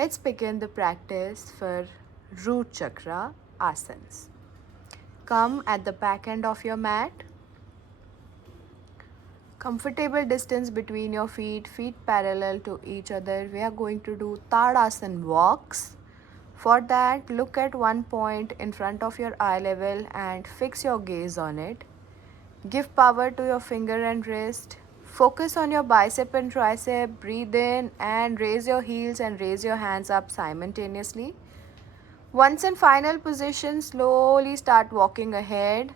Let's begin the practice for root chakra asanas. Come at the back end of your mat. Comfortable distance between your feet parallel to each other. We are going to do Tadasana walks. For that, look at one point in front of your eye level and fix your gaze on it. Give power to your finger and wrist. Focus on your bicep and tricep. Breathe in and raise your heels and raise your hands up simultaneously. Once in final position, slowly start walking ahead.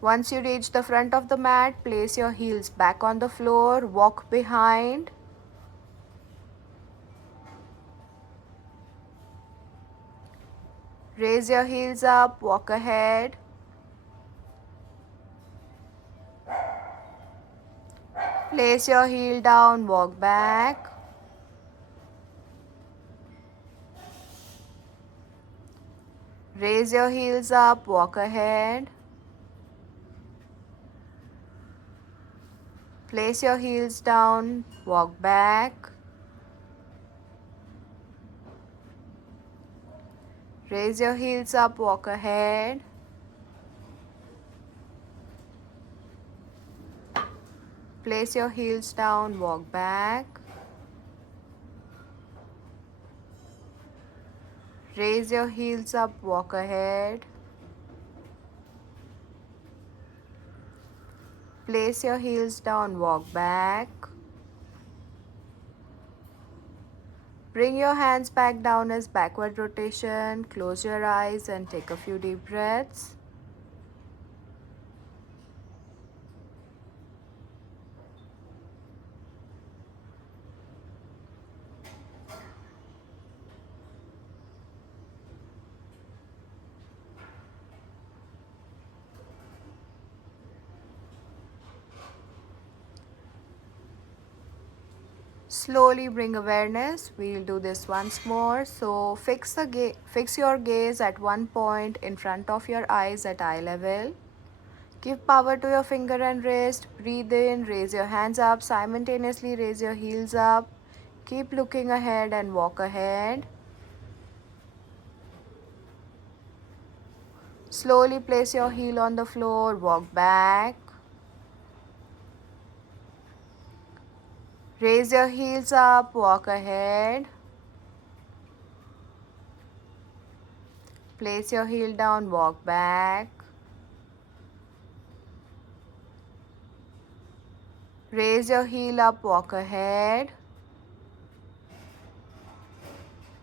Once you reach the front of the mat, place your heels back on the floor, walk behind. Raise your heels up, walk ahead. Place your heel down, walk back. Raise your heels up, walk ahead. Place your heels down, walk back. Raise your heels up, walk ahead. Place your heels down, walk back. Raise your heels up, walk ahead. Place your heels down, walk back. Bring your hands back down as backward rotation. Close your eyes and take a few deep breaths. Slowly bring awareness. We'll do this once more. So fix your gaze at one point in front of your eyes at eye level. Give power to your finger and wrist. Breathe in, raise your hands up, simultaneously raise your heels up. Keep looking ahead and walk ahead. Slowly place your heel on the floor, walk back. Raise your heels up, walk ahead. Place your heel down, walk back. Raise your heel up, walk ahead.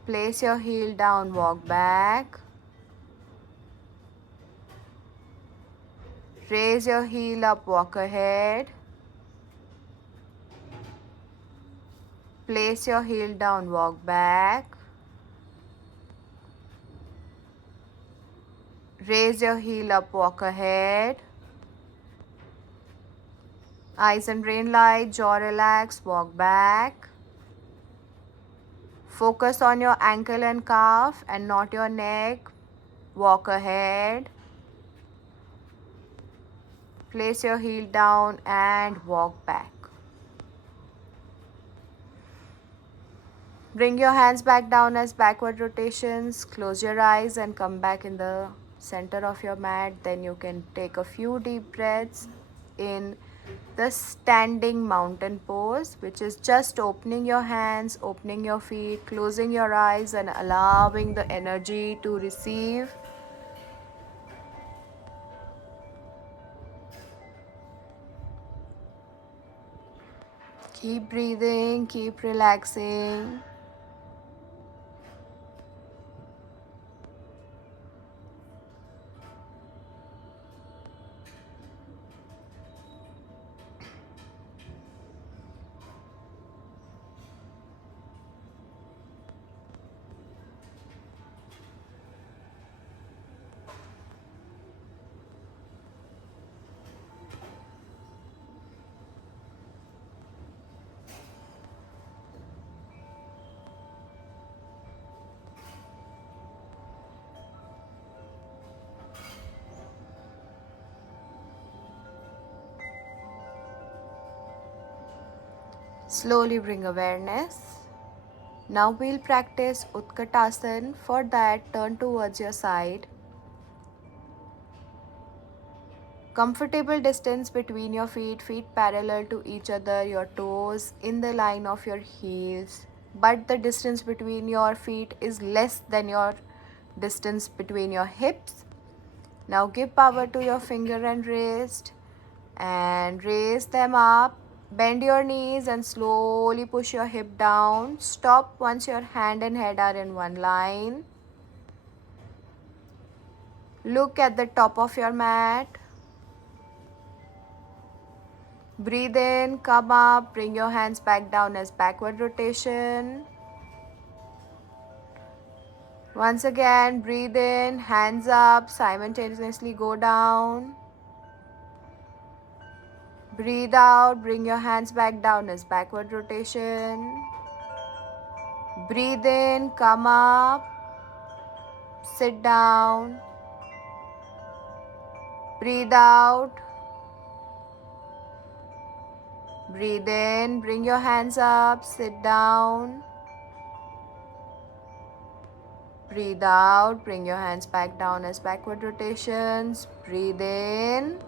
Place your heel down, walk back. Raise your heel up, walk ahead. Place your heel down, walk back. Raise your heel up, walk ahead. Eyes and brain light, jaw relax, walk back. Focus on your ankle and calf and not your neck. Walk ahead. Place your heel down and walk back. Bring your hands back down as backward rotations. Close your eyes and come back in the center of your mat. Then you can take a few deep breaths in the standing mountain pose, which is just opening your hands, opening your feet, closing your eyes and allowing the energy to receive. Keep breathing, keep relaxing. Slowly bring awareness. Now we'll practice Utkatasana. For that, turn towards your side. Comfortable distance between your feet, feet parallel to each other, your toes in the line of your heels. But the distance between your feet is less than your distance between your hips. Now give power to your finger and wrist and raise them up. Bend your knees and slowly push your hip down. Stop once your hand and head are in one line. Look at the top of your mat. Breathe in, come up, bring your hands back down as backward rotation. Once again, breathe in, hands up, simultaneously go down. Breathe out, bring your hands back down as backward rotation. Breathe in, come up, sit down. Breathe out. Breathe in, bring your hands up, sit down. Breathe out, bring your hands back down as backward rotations. Breathe in.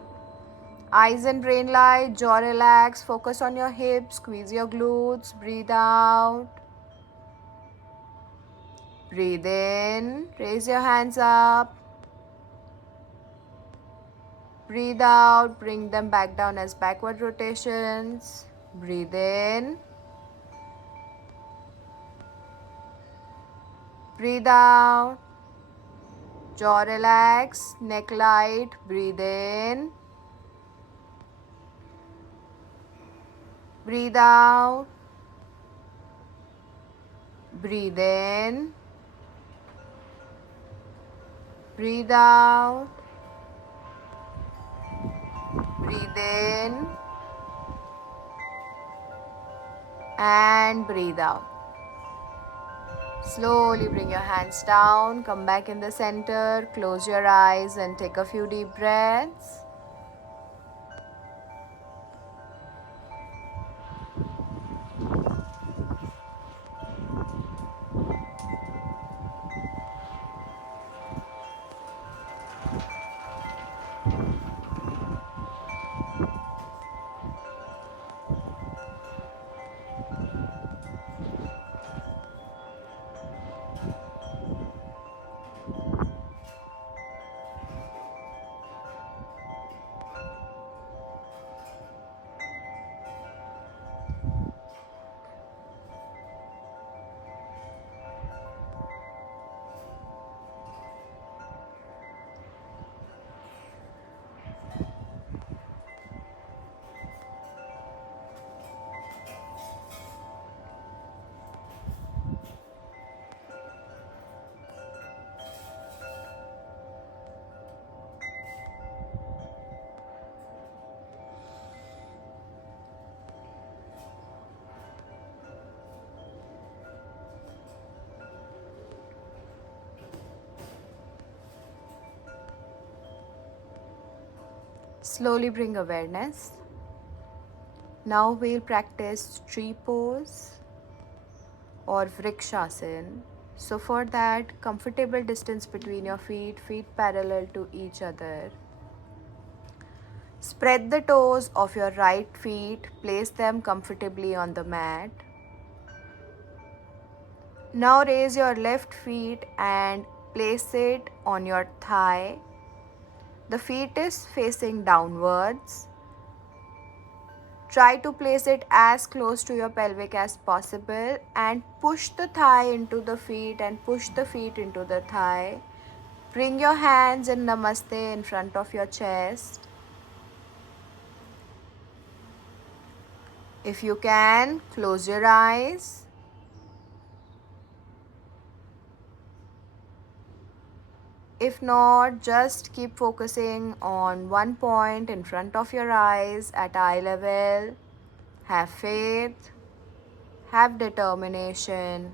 Eyes and brain light, jaw relax, focus on your hips, squeeze your glutes. Breathe out. Breathe in, raise your hands up. Breathe out, bring them back down as backward rotations. Breathe in. Breathe out. Jaw relax, neck light. Breathe in. Breathe out. Breathe in. Breathe out. Breathe in. And breathe out. Slowly bring your hands down, come back in the center, close your eyes and take a few deep breaths. Slowly bring awareness. Now we'll practice tree pose or Vrikshasana. So for that, comfortable distance between your feet, feet parallel to each other. Spread the toes of your right feet, place them comfortably on the mat. Now raise your left feet and place it on your thigh. The feet is facing downwards. Try to place it as close to your pelvic as possible and push the thigh into the feet and push the feet into the thigh. Bring your hands in Namaste in front of your chest. If you can, close your eyes. If not, just keep focusing on one point in front of your eyes at eye level. Have faith, have determination.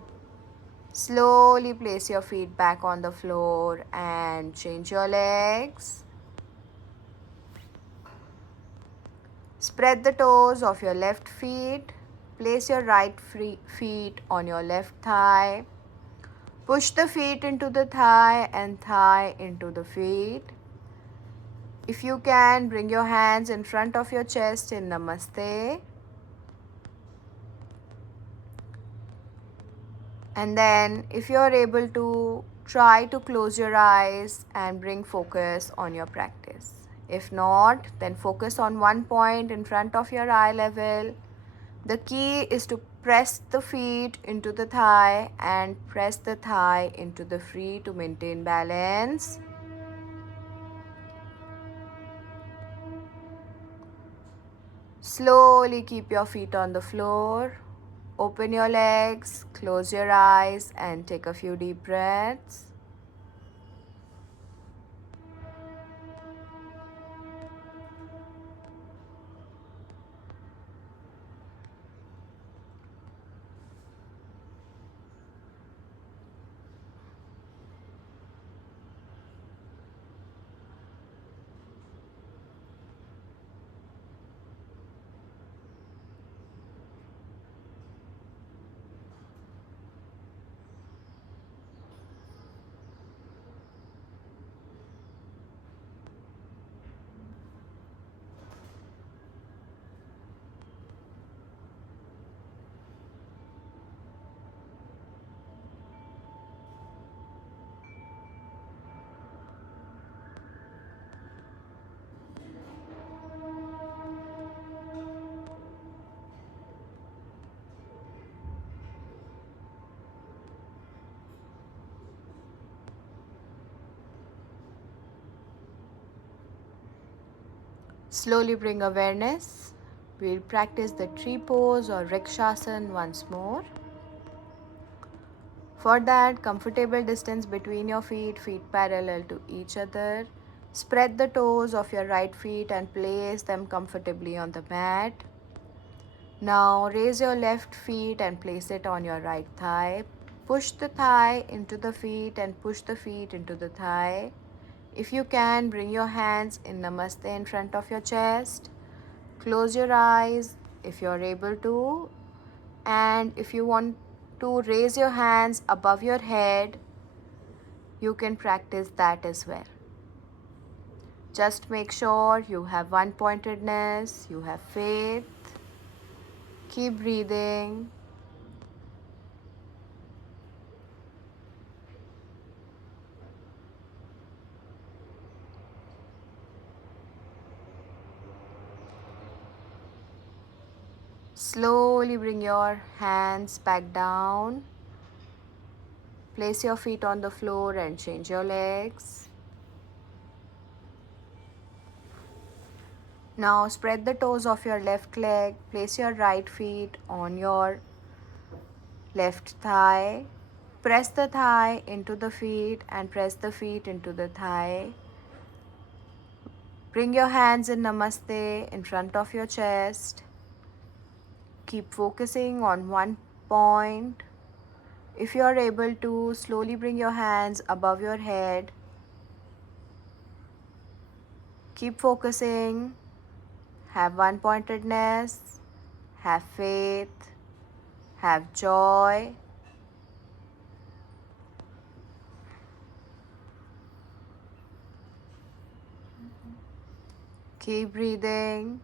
Slowly place your feet back on the floor and change your legs. Spread the toes of your left feet. place your right feet on your left thigh. Push the feet into the thigh and thigh into the feet. If you can, bring your hands in front of your chest in Namaste. And then, if you are able to, try to close your eyes and bring focus on your practice. If not, then focus on one point in front of your eye level. The key is to press the feet into the thigh and press the thigh into the feet to maintain balance. Slowly keep your feet on the floor. Open your legs, close your eyes, and take a few deep breaths. Slowly bring awareness. We'll practice the tree pose or Vrikshasana once more. For that, comfortable distance between your feet, feet parallel to each other. Spread the toes of your right feet and place them comfortably on the mat. Now raise your left feet and place it on your right thigh. Push the thigh into the feet and push the feet into the thigh. If you can, bring your hands in Namaste in front of your chest. Close your eyes if you're able to. And if you want to raise your hands above your head, you can practice that as well. Just make sure you have one-pointedness, you have faith. Keep breathing. Slowly bring your hands back down. Place your feet on the floor and change your legs. Now spread the toes of your left leg. Place your right feet on your left thigh. Press the thigh into the feet and press the feet into the thigh. Bring your hands in Namaste in front of your chest. Keep focusing on one point. If you are able to, slowly bring your hands above your head. Keep focusing. Have one-pointedness. Have faith. Have joy. Keep breathing.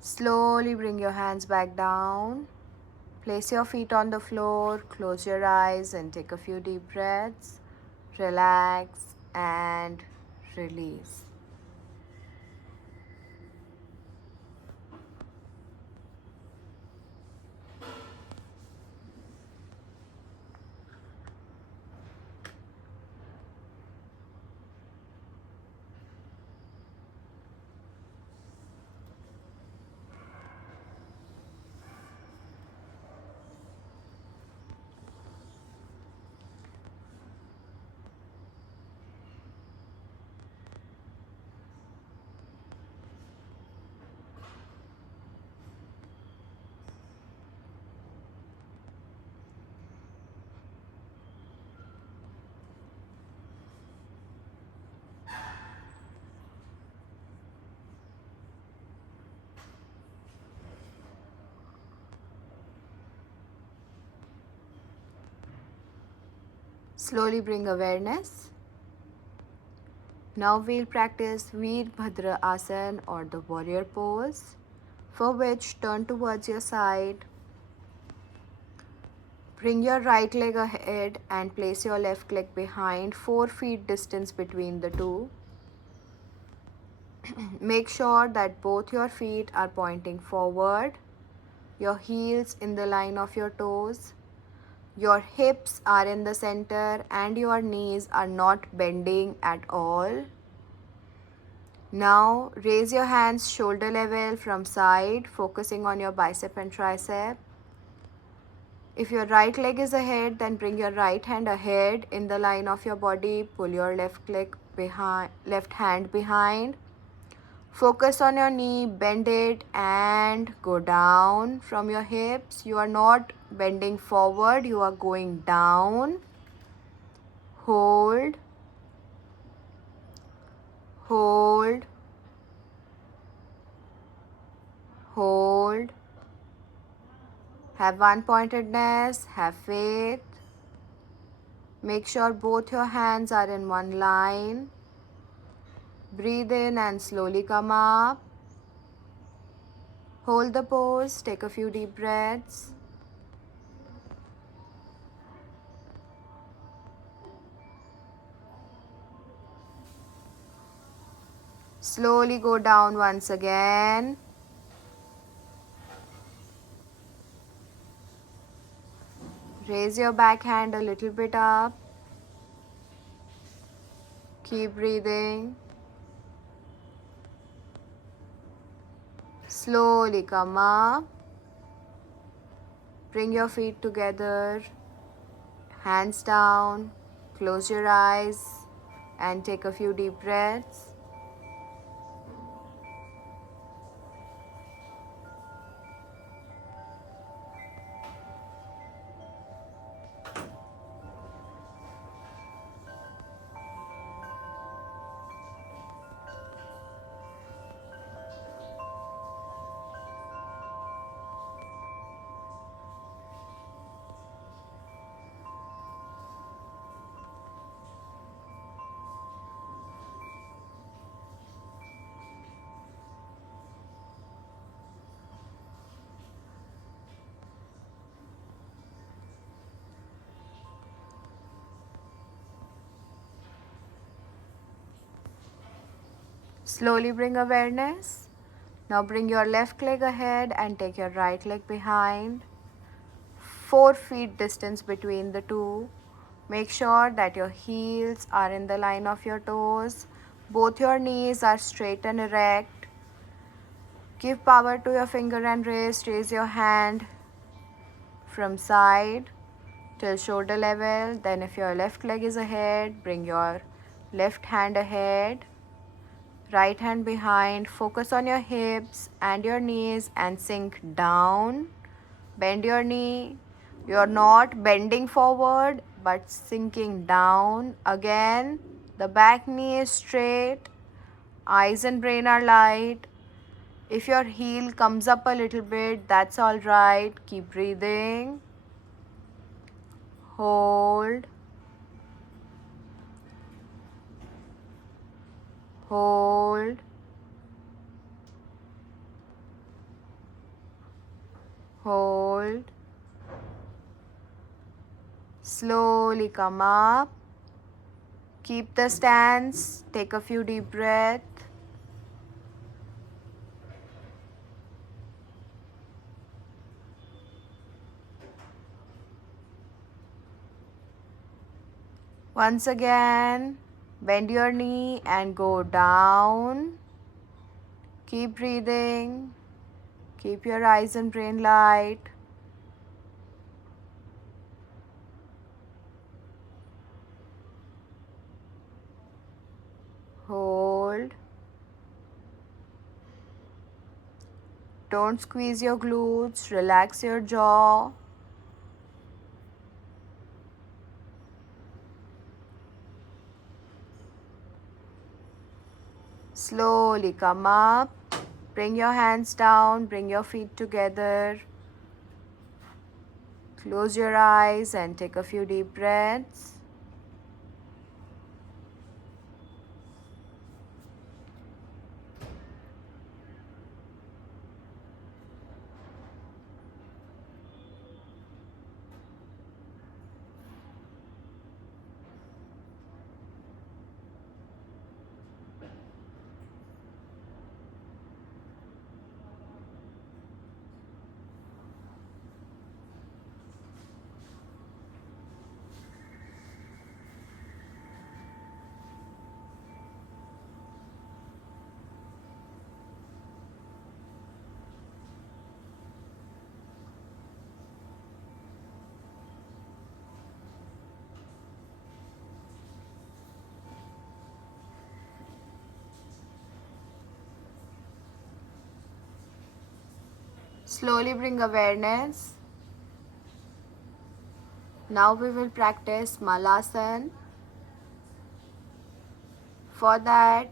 Slowly bring your hands back down. Place your feet on the floor, close your eyes and take a few deep breaths. Relax and release. Slowly bring awareness. Now we'll practice Veerbhadra Asana or the warrior pose, for which turn towards your side. Bring your right leg ahead and place your left leg behind, 4 feet distance between the two. Make sure that both your feet are pointing forward, your heels in the line of your toes, your hips are in the center and your knees are not bending at all. Now raise your hands shoulder level from side, focusing on your bicep and tricep. If your right leg is ahead, then bring your right hand ahead in the line of your body. Pull your left leg behind, left hand behind. Focus on your knee, bend it and go down from your hips. You are not bending forward, you are going down. Hold, hold, hold. Have one-pointedness, have faith. Make sure both your hands are in one line. Breathe in and slowly come up. Hold the pose, take a few deep breaths. Slowly go down once again. Raise your back hand a little bit up. Keep breathing. Slowly come up. Bring your feet together. Hands down. Close your eyes and take a few deep breaths. Slowly bring awareness. Now bring your left leg ahead and take your right leg behind. 4 feet distance between the two. Make sure that your heels are in the line of your toes. Both your knees are straight and erect. Give power to your finger and wrist. Raise your hand from side till shoulder level. Then if your left leg is ahead, bring your left hand ahead. Right hand behind. Focus on your hips and your knees and sink down. Bend your knee. You're not bending forward but sinking down. Again, the back knee is straight. Eyes and brain are light. If your heel comes up a little bit, that's all right. Keep breathing. Hold. Hold. Hold. Slowly come up. Keep the stance. Take a few deep breaths. Once again, bend your knee and go down. Keep breathing. Keep your eyes and brain light. Hold. Don't squeeze your glutes. Relax your jaw. Slowly come up. Bring your hands down. Bring your feet together. Close your eyes and take a few deep breaths. Slowly bring awareness. Now we will practice Malasana. For that,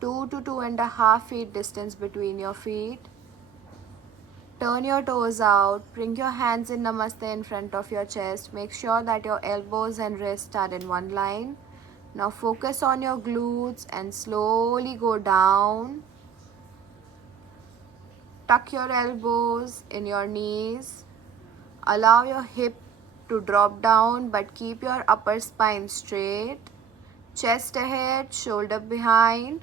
2 to 2.5 feet distance between your feet. Turn your toes out. Bring your hands in Namaste in front of your chest. Make sure that your elbows and wrists are in one line. Now focus on your glutes and slowly go down. Tuck your elbows in your knees. Allow your hip to drop down but keep your upper spine straight. Chest ahead, shoulder behind.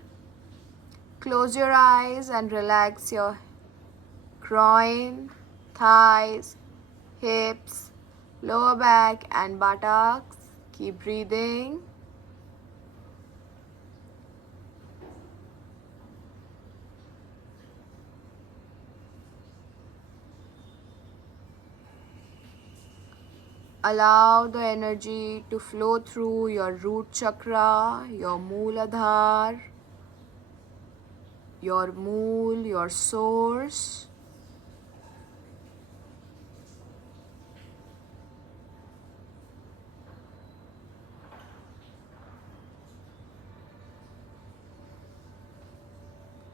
Close your eyes and relax your groin, thighs, hips, lower back and buttocks. Keep breathing. Allow the energy to flow through your root chakra, your Mooladhara, your Mool, your source.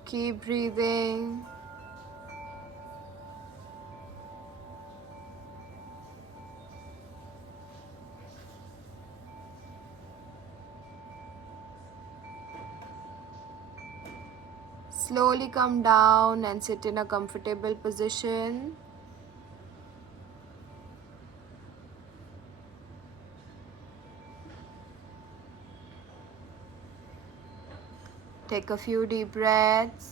Keep breathing. Slowly come down and sit in a comfortable position. Take a few deep breaths.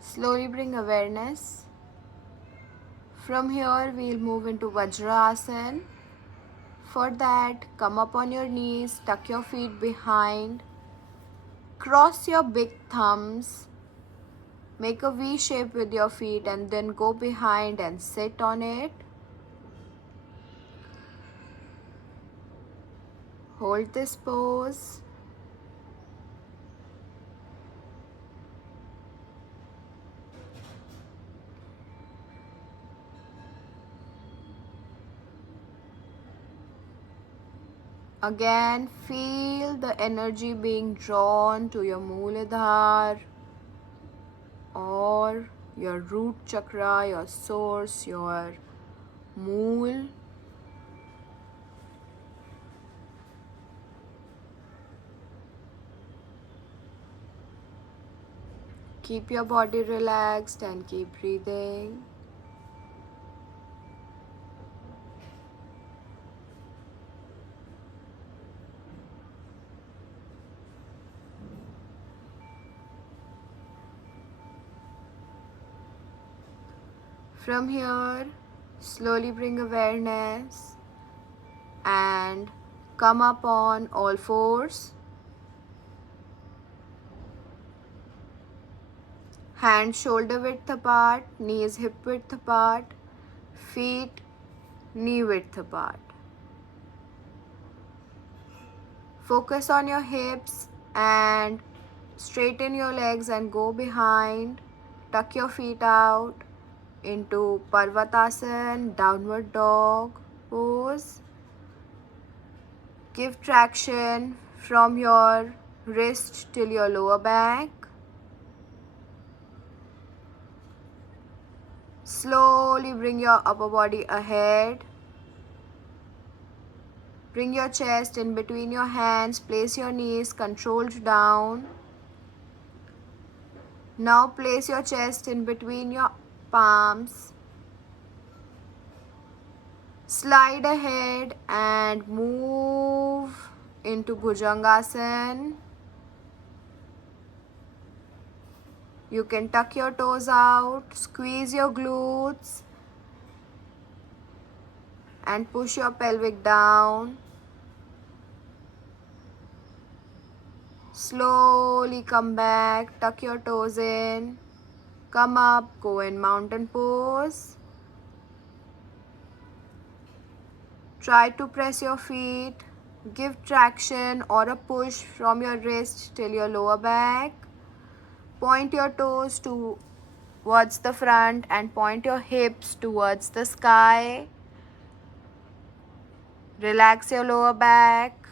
Slowly bring awareness. From here, we'll move into Vajrasana. For that, come up on your knees, tuck your feet behind, cross your big thumbs, make a V shape with your feet, and then go behind and sit on it. Hold this pose. Again, feel the energy being drawn to your Mooladhara or your root chakra, your source, your Mool. Keep your body relaxed and keep breathing. From here, slowly bring awareness and come up on all fours. Hands shoulder width apart, knees hip width apart, feet knee width apart. Focus on your hips and straighten your legs and go behind. Tuck your feet out into Parvatasana, downward dog pose. Give traction from your wrist till your lower back. Slowly bring your upper body ahead. Bring your chest in between your hands. Place your knees controlled down. Now place your chest in between your palms. Slide ahead and move into Bhujangasana. You can tuck your toes out, squeeze your glutes, and push your pelvic down. Slowly come back, tuck your toes in, come up, go in mountain pose. Try to press your feet, give traction or a push from your wrist till your lower back. Point your toes towards the front and point your hips towards the sky. Relax your lower back.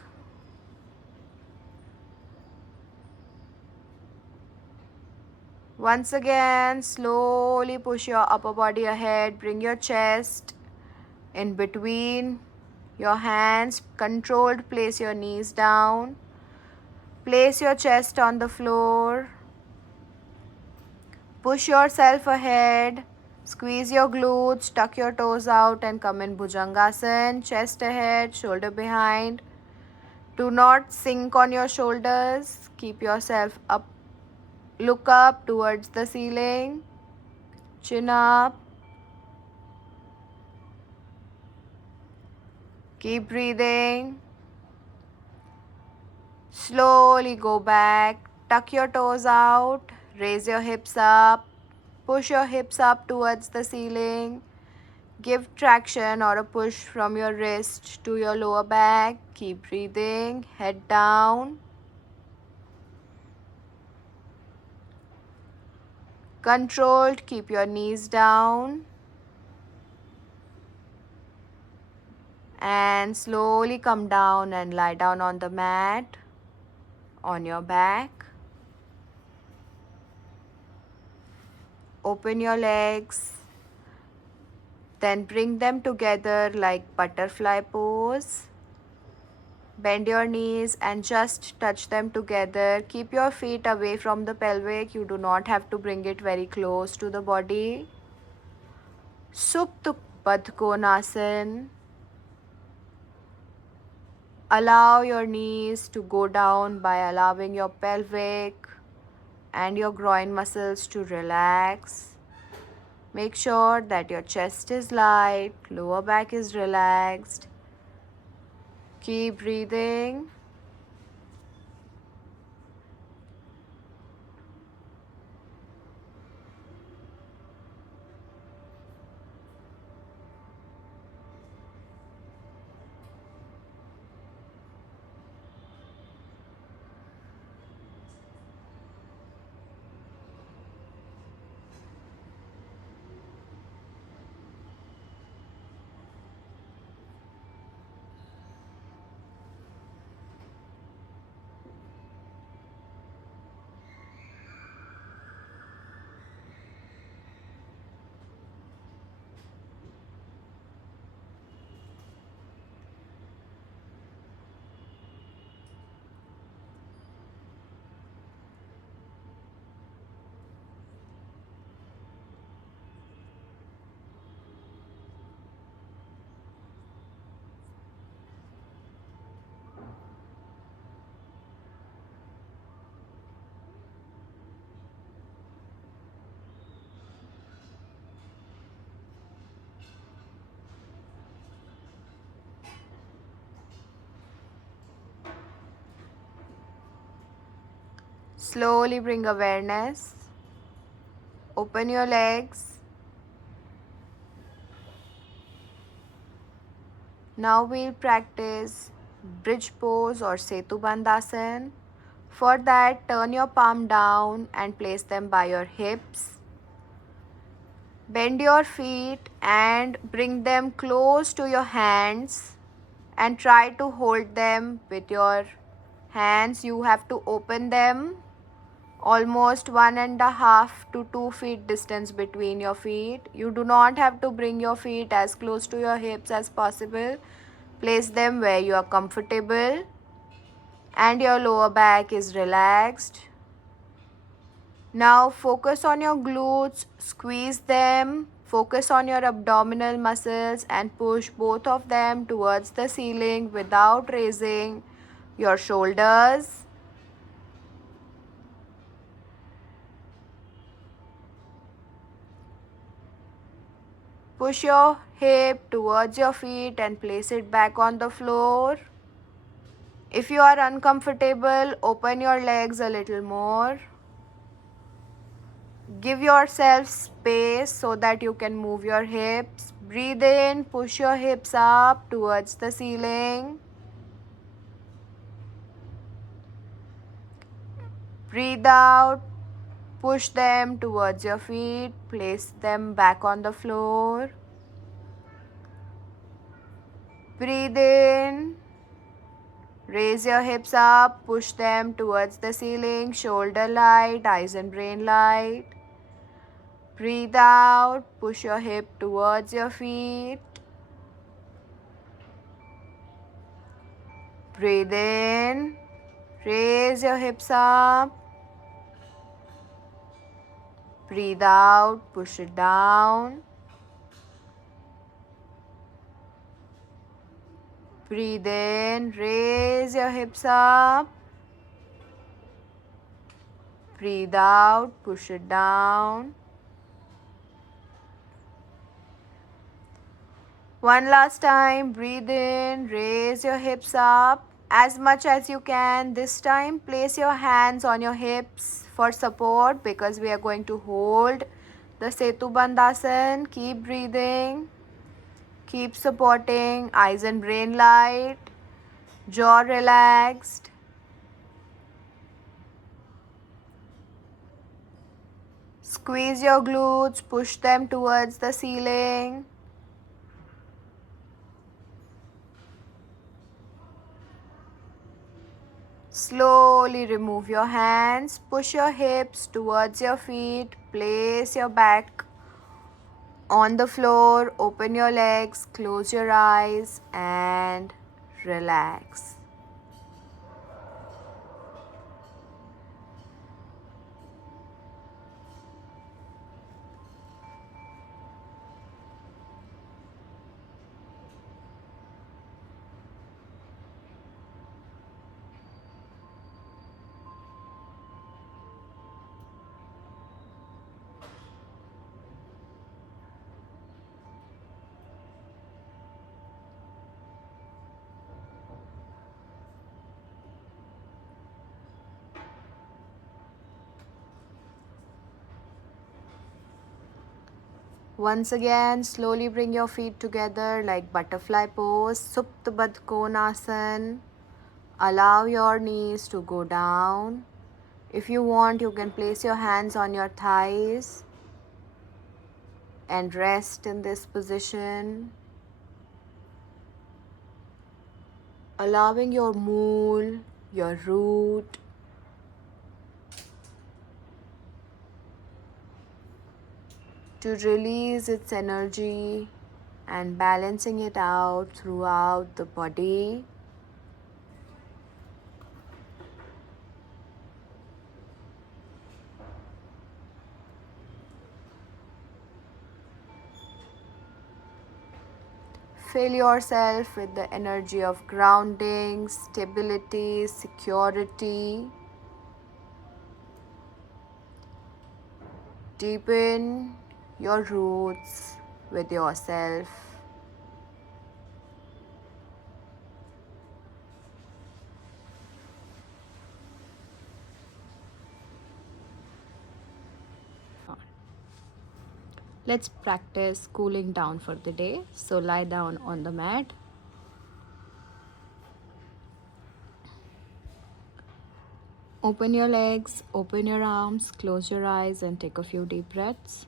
Once again, slowly push your upper body ahead. Bring your chest in between your hands. Controlled, place your knees down. Place your chest on the floor. Push yourself ahead. Squeeze your glutes, tuck your toes out and come in Bhujangasana. Chest ahead, shoulder behind. Do not sink on your shoulders. Keep yourself up. Look up towards the ceiling. Chin up. Keep breathing. Slowly go back. Tuck your toes out. Raise your hips up. Push your hips up towards the ceiling. Give traction or a push from your wrist to your lower back. Keep breathing. Head down. Controlled. Keep your knees down. And slowly come down and lie down on the mat on your back. Open your legs. Then bring them together like butterfly pose. Bend your knees and just touch them together. Keep your feet away from the pelvic. You do not have to bring it very close to the body. Supta Baddha Konasana. Allow your knees to go down by allowing your pelvic and your groin muscles to relax. Make sure that your chest is light, lower back is relaxed. Keep breathing. Slowly bring awareness. Open your legs. Now we'll practice bridge pose or Setu Bandhasan. For that, turn your palm down and place them by your hips. Bend your feet and bring them close to your hands and try to hold them with your hands. You have to open them almost 1.5 to 2 feet distance between your feet. You do not have to bring your feet as close to your hips as possible. Place them where you are comfortable and your lower back is relaxed. Now focus on your glutes, squeeze them, Focus on your abdominal muscles and push both of them towards the ceiling without raising your shoulders. Push your hip towards your feet and place it back on the floor. If you are uncomfortable, open your legs a little more. Give yourself space so that you can move your hips. Breathe in, push your hips up towards the ceiling. Breathe out, push them towards your feet, place them back on the floor. Breathe in, raise your hips up, push them towards the ceiling, shoulder light, eyes and brain light. Breathe out, push your hip towards your feet. Breathe in, raise your hips up. Breathe out, push it down. Breathe in, raise your hips up. Breathe out, push it down. One last time, breathe in, raise your hips up as much as you can. This time, place your hands on your hips for support because we are going to hold the Setu Bandhasan. Keep breathing, keep supporting, eyes and brain light, jaw relaxed. Squeeze your glutes, push them towards the ceiling. Slowly remove your hands, push your hips towards your feet, place your back on the floor, open your legs, close your eyes and relax. Once again, slowly bring your feet together like butterfly pose, Supta Baddha Konasana. Allow your knees to go down. If you want, you can place your hands on your thighs and rest in this position. Allowing your mool, your root, to release its energy and balancing it out throughout the body. Fill yourself with the energy of grounding, stability, security. Deepen your roots with yourself. Let's practice cooling down for the day. So lie down on the mat. Open your legs, open your arms, close your eyes and take a few deep breaths.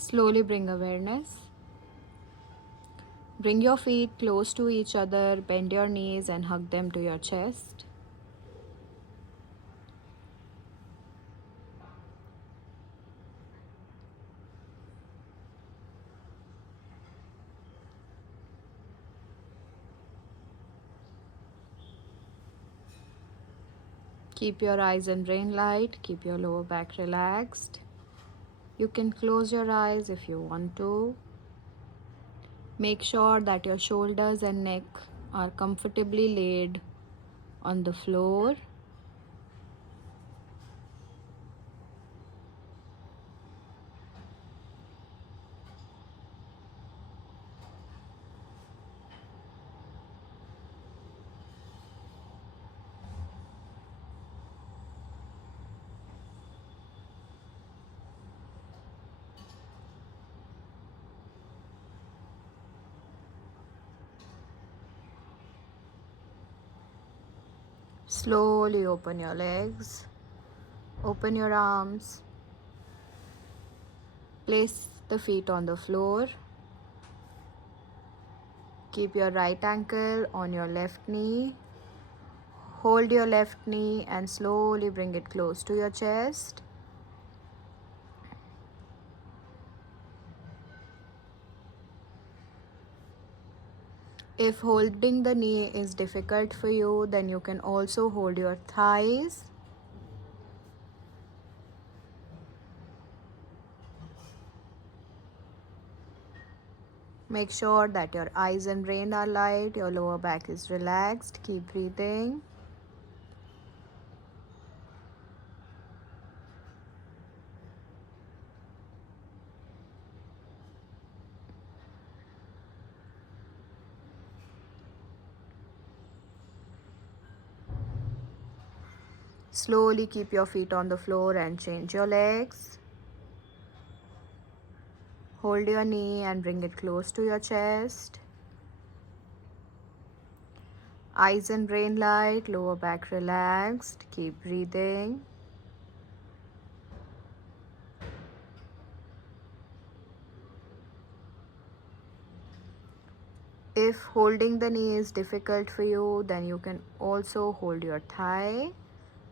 Slowly bring awareness. Bring your feet close to each other, bend your knees and hug them to your chest. Keep your eyes in brain light, keep your lower back relaxed. You can close your eyes if you want to. Make sure that your shoulders and neck are comfortably laid on the floor. Slowly open your legs, open your arms, place the feet on the floor. Keep your right ankle on your left knee. Hold your left knee and slowly bring it close to your chest. If holding the knee is difficult for you, then you can also hold your thighs. Make sure that your eyes and brain are light, your lower back is relaxed. Keep breathing. Slowly keep your feet on the floor and change your legs. Hold your knee and bring it close to your chest. Eyes and brain light, lower back relaxed. Keep breathing. If holding the knee is difficult for you, then you can also hold your thigh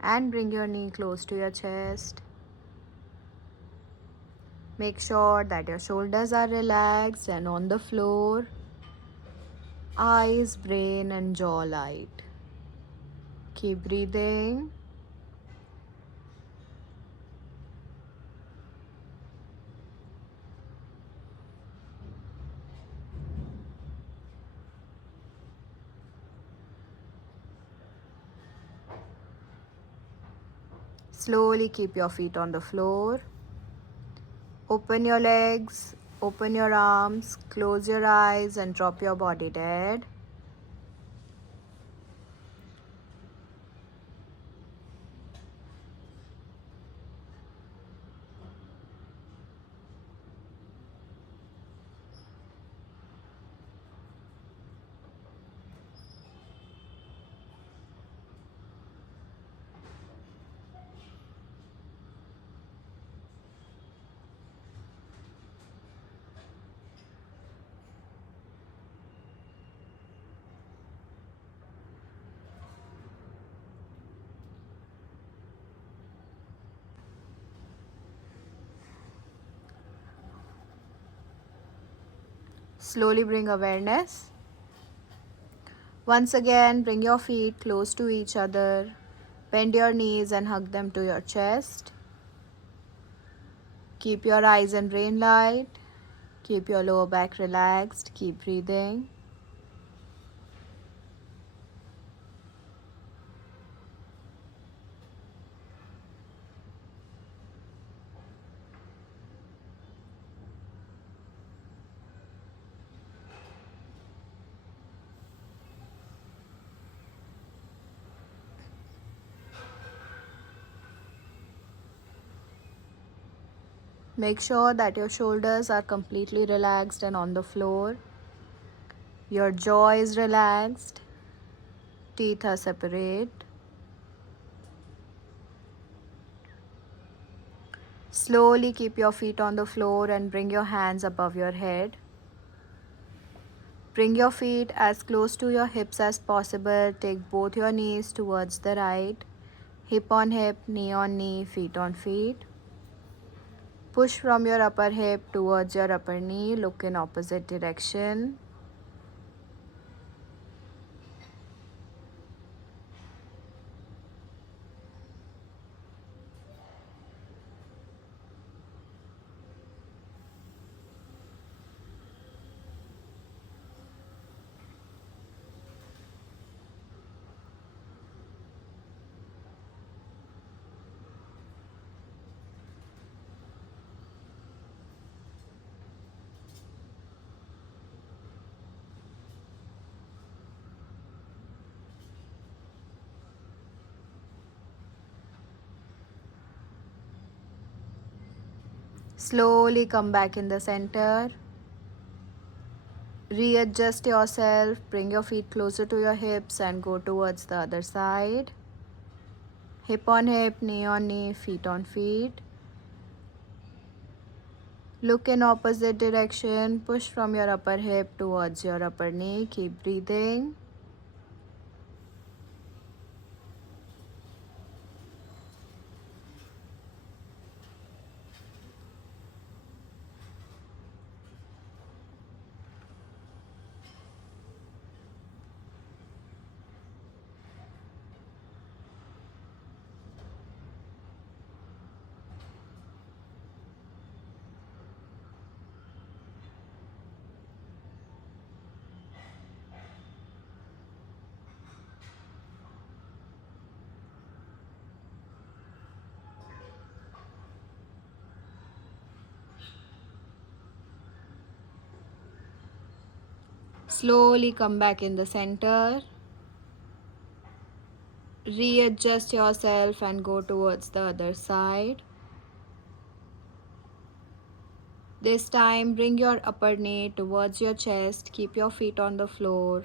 and bring your knee close to your chest. Make sure that your shoulders are relaxed and on the floor. Eyes, brain and jaw light. Keep breathing. Slowly keep your feet on the floor. Open your legs, open your arms, close your eyes and drop your body dead. Slowly bring awareness. Once again, bring your feet close to each other. Bend your knees and hug them to your chest. Keep your eyes and brain light. Keep your lower back relaxed. Keep breathing. Make sure that your shoulders are completely relaxed and on the floor. Your jaw is relaxed. Teeth are separate. Slowly keep your feet on the floor and bring your hands above your head. Bring your feet as close to your hips as possible. Take both your knees towards the right. Hip on hip, knee on knee, feet on feet. Push from your upper hip towards your upper knee. Look in opposite direction. Slowly come back in the center. Readjust yourself. Bring your feet closer to your hips and go towards the other side. Hip on hip, knee on knee, feet on feet. Look in opposite direction. Push from your upper hip towards your upper knee. Keep breathing. Slowly come back in the center. Readjust yourself and go towards the other side. This time, bring your upper knee towards your chest. Keep your feet on the floor.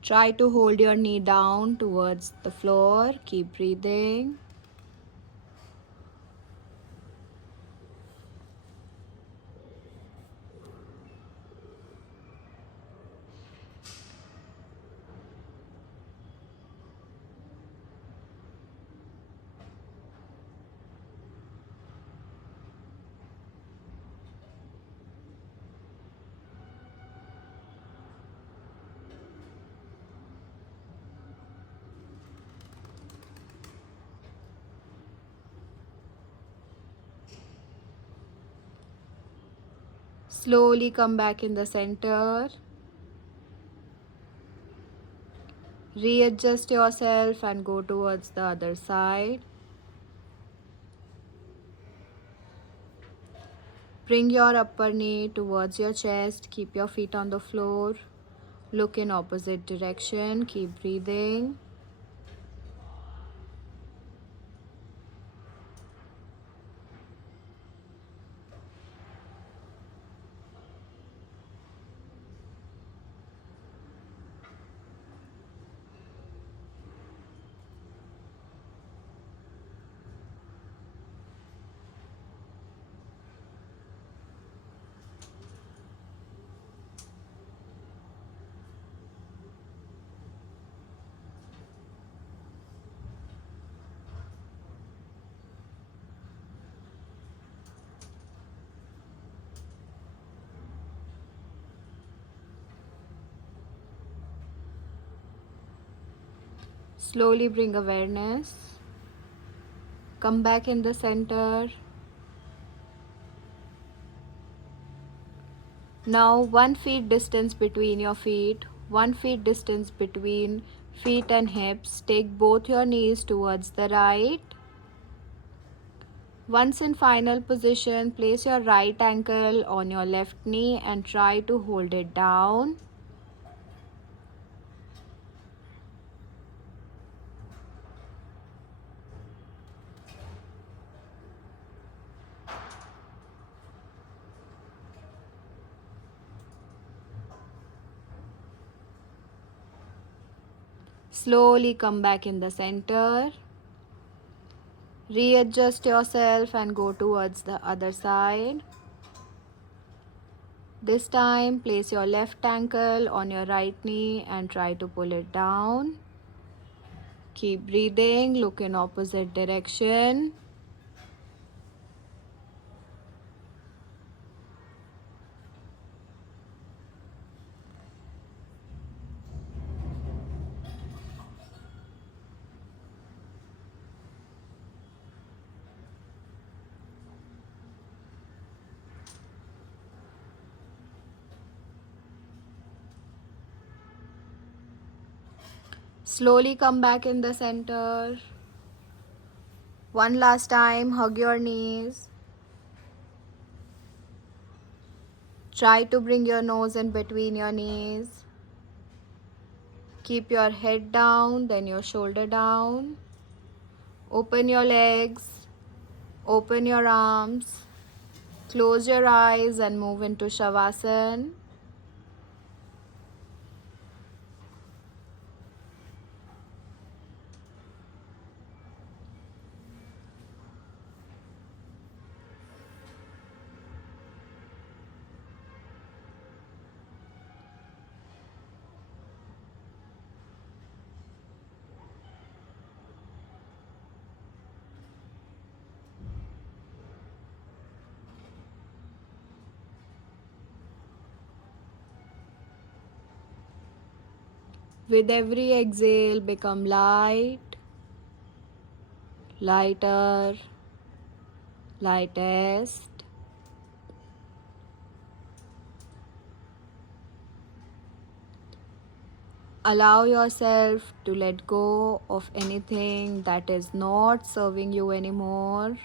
Try to hold your knee down towards the floor. Keep breathing. Slowly come back in the center. Readjust yourself and go towards the other side. Bring your upper knee towards your chest. Keep your feet on the floor. Look in opposite direction. Keep breathing. Slowly bring awareness. Come back in the center. Now 1 feet distance between your feet. 1 feet distance between feet and hips. Take both your knees towards the right. Once in final position, place your right ankle on your left knee and try to hold it down. Slowly come back in the center. Readjust yourself and go towards the other side. This time, place your left ankle on your right knee and try to pull it down. Keep breathing, look in opposite direction. Slowly come back in the center. One last time, hug your knees. Try to bring your nose in between your knees. Keep your head down, then your shoulder down. Open your legs. Open your arms. Close your eyes and move into Shavasana. With every exhale, become light, lighter, lightest. Allow yourself to let go of anything that is not serving you anymore.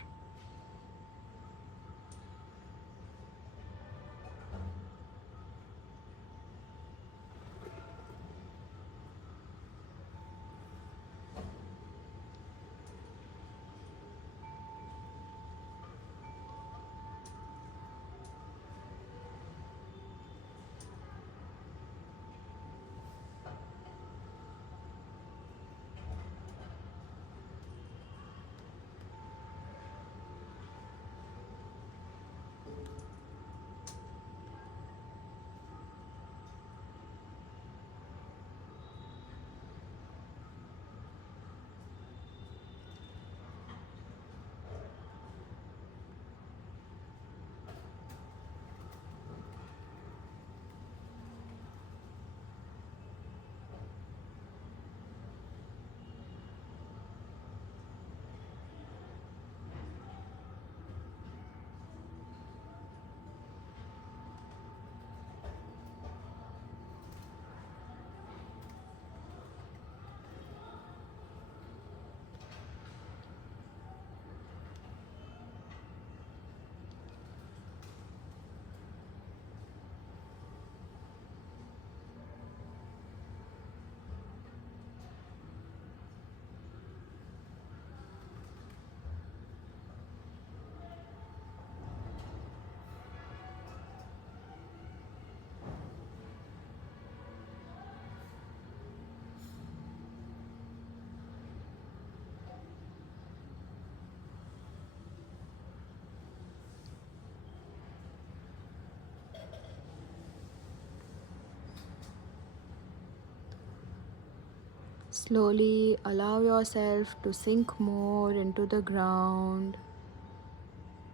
Slowly allow yourself to sink more into the ground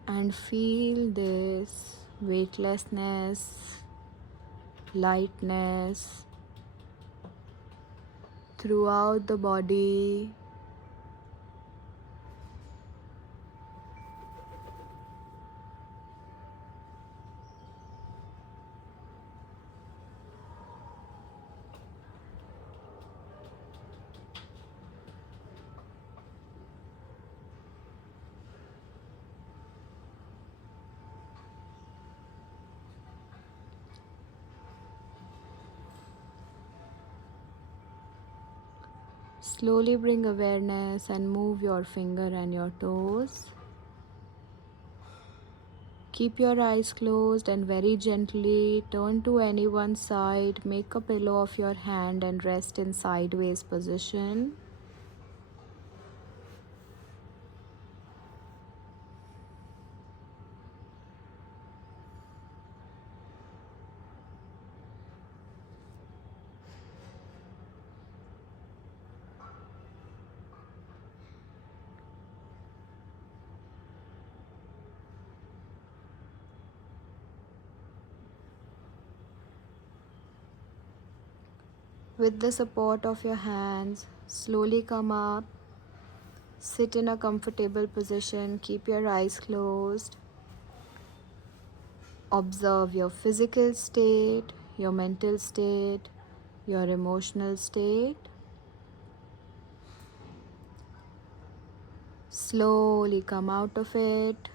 and feel this weightlessness, lightness throughout the body. Slowly bring awareness and move your finger and your toes. Keep your eyes closed and very gently turn to any one side. Make a pillow of your hand and rest in sideways position. With the support of your hands, slowly come up. Sit in a comfortable position. Keep your eyes closed. Observe your physical state, your mental state, your emotional state. Slowly come out of it.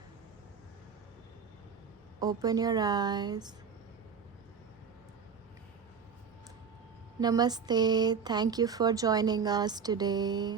Open your eyes. Namaste. Thank you for joining us today.